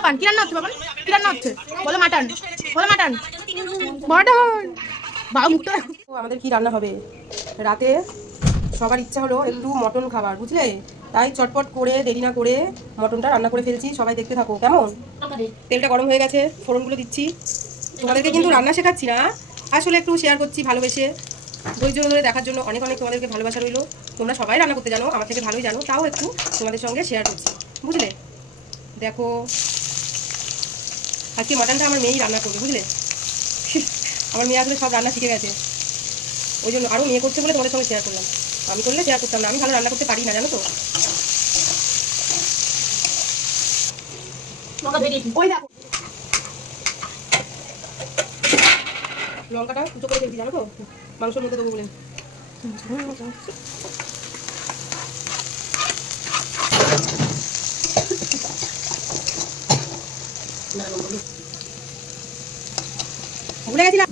বাবান কি রান্না হচ্ছে বাবান কি রান্না হচ্ছে বলো মাটন মাটন বাবা মুখটা আমাদের কি রান্না হবে রাতে সবার ইচ্ছা হলো একটু মটন খাবার বুঝলে তাই চটপট করে দেরি না করে মটনটা রান্না করে ফেলছি সবাই দেখতে থাকো কেমন তেলটা গরম হয়ে গেছে ফোড়নগুলো দিচ্ছি তোমাদেরকে কিন্তু রান্না শেখাচ্ছি না আসলে একটু শেয়ার করছি ভালোবেসে ধৈর্য ধরে দেখার জন্য অনেক অনেক তোমাদেরকে ভালোবাসা রইলো তোমরা সবাই রান্না করতে জানো আমার থেকে ভালোই জানো তাও একটু তোমাদের সঙ্গে শেয়ার করছি বুঝলে দেখো আজকে মাটনটা আমার মেয়েই রান্না করবে বুঝলে আমার মেয়ে আসলে সব রান্না শিখে গেছে ওই জন্য আরও মেয়ে করছে বলে তোমাদের সঙ্গে শেয়ার করলাম আমি করলে শেয়ার করতাম না আমি ভালো রান্না করতে পারি না জানো তো লঙ্কাটা কুচো করে ফেলছি জানো তো মাংসের মধ্যে দেবো বলে ভুলে গেছিলাম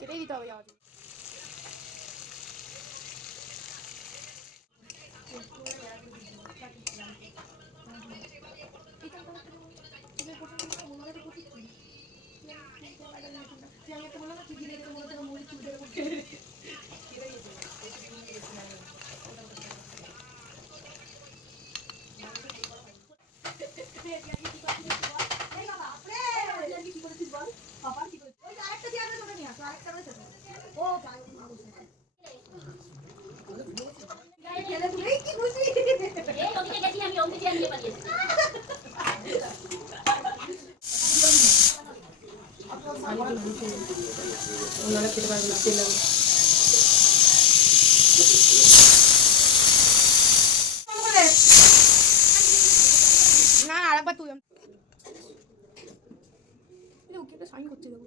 কেটেই দিতে হবে খেতে পারবো না তেল লাগবে না আরেকবার তুই সাইন করছে দেখো